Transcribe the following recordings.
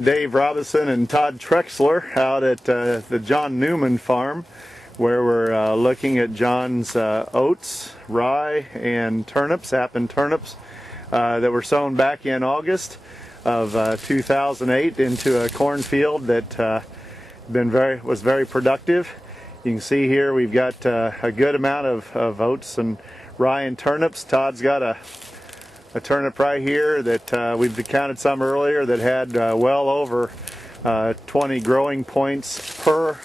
Dave Robinson and Todd Trexler out at the John Newman farm, where we're looking at John's oats, rye, and turnips, Appin turnips, that were sown back in August of 2008 into a cornfield that was very productive. You can see here we've got a good amount of oats and rye and turnips. Todd's got a turnip right here that we've counted some earlier that had well over 20 growing points per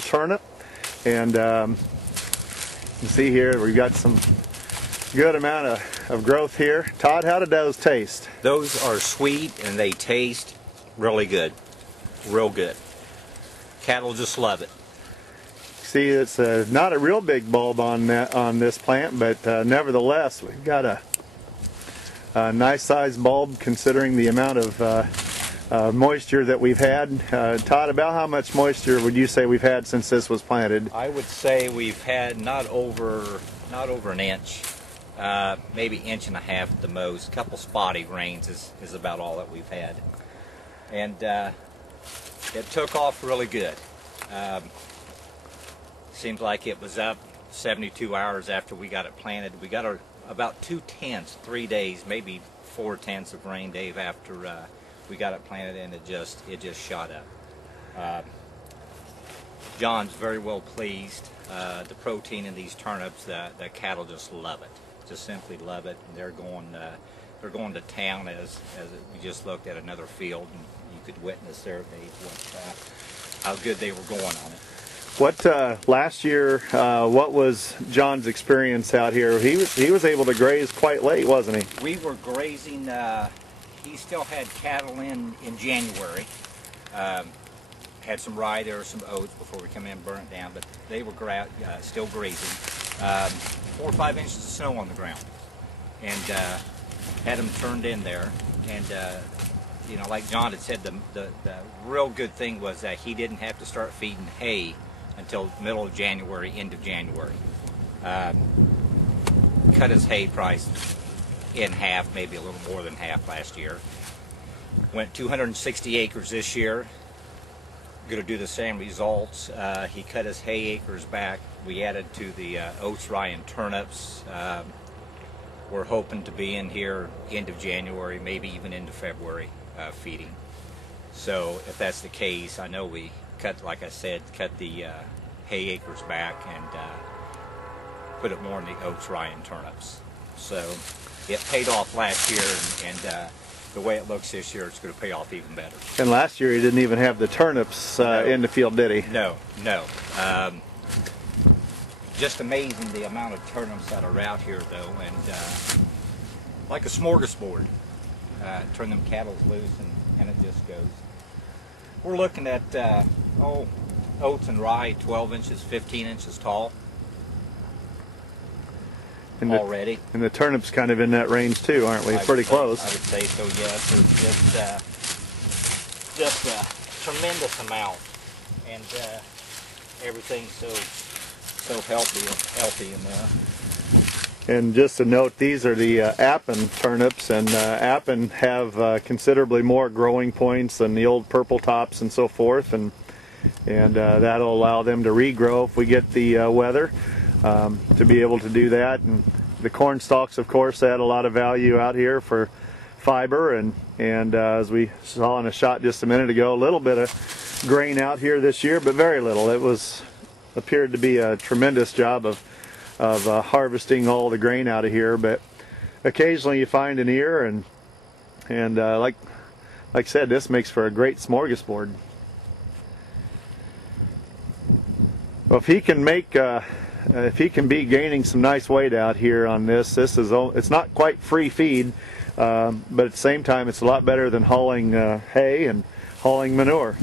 turnip. And you can see here we've got some good amount of growth here. Todd, how did those taste? Those are sweet and they taste really good, real good. Cattle just love it. See, it's not a real big bulb on this plant, but nevertheless we've got a nice sized bulb considering the amount of moisture that we've had. Todd, about how much moisture would you say we've had since this was planted? I would say we've had not over an inch, maybe inch and a half at the most. A couple spotty rains is about all that we've had, and it took off really good. Seems like it was up 72 hours after we got it planted. We got about 3 days, maybe 4/10 of rain, Dave, after we got it planted, and it just shot up. John's very well pleased. The protein in these turnips, the cattle just love it, just simply love it, and they're going to town as we just looked at another field, and you could witness there, Dave, how good they were going on it. What last year? What was John's experience out here? He was able to graze quite late, wasn't he? We were grazing. He still had cattle in January. Had some rye there, some oats before we come in and burn it down, but they were still grazing. 4 or 5 inches of snow on the ground, and had them turned in there. And you know, like John had said, the real good thing was that he didn't have to start feeding hay until middle of January, end of January. Cut his hay price in half, maybe a little more than half last year. Went 260 acres this year. Going to do the same results. He cut his hay acres back. We added to the oats, rye, and turnips. We're hoping to be in here end of January, maybe even into February, feeding. So if that's the case, I know we cut, like I said, cut the hay acres back and put it more in the oats, rye, and turnips. So it paid off last year, and the way it looks this year, it's going to pay off even better. And last year he didn't even have the turnips in the field, did he? No. Just amazing the amount of turnips that are out here, though, and like a smorgasbord. Turn them cattle loose, and it just goes. We're looking at oats and rye 12 inches, 15 inches tall already. And the turnips kind of in that range too, aren't we? Pretty close. I would say so, yes. It's just a tremendous amount, and everything's so healthy in there. And just a note, these are the Appin turnips, and Appin have considerably more growing points than the old purple tops and so forth, and that'll allow them to regrow if we get the weather to be able to do that. And the corn stalks, of course, add a lot of value out here for fiber, and as we saw in a shot just a minute ago, a little bit of grain out here this year, but very little. It appeared to be a tremendous job of harvesting all the grain out of here, but occasionally you find an ear, and like I said, this makes for a great smorgasbord. Well, if he can be gaining some nice weight out here on this, it's not quite free feed, but at the same time it's a lot better than hauling hay and hauling manure.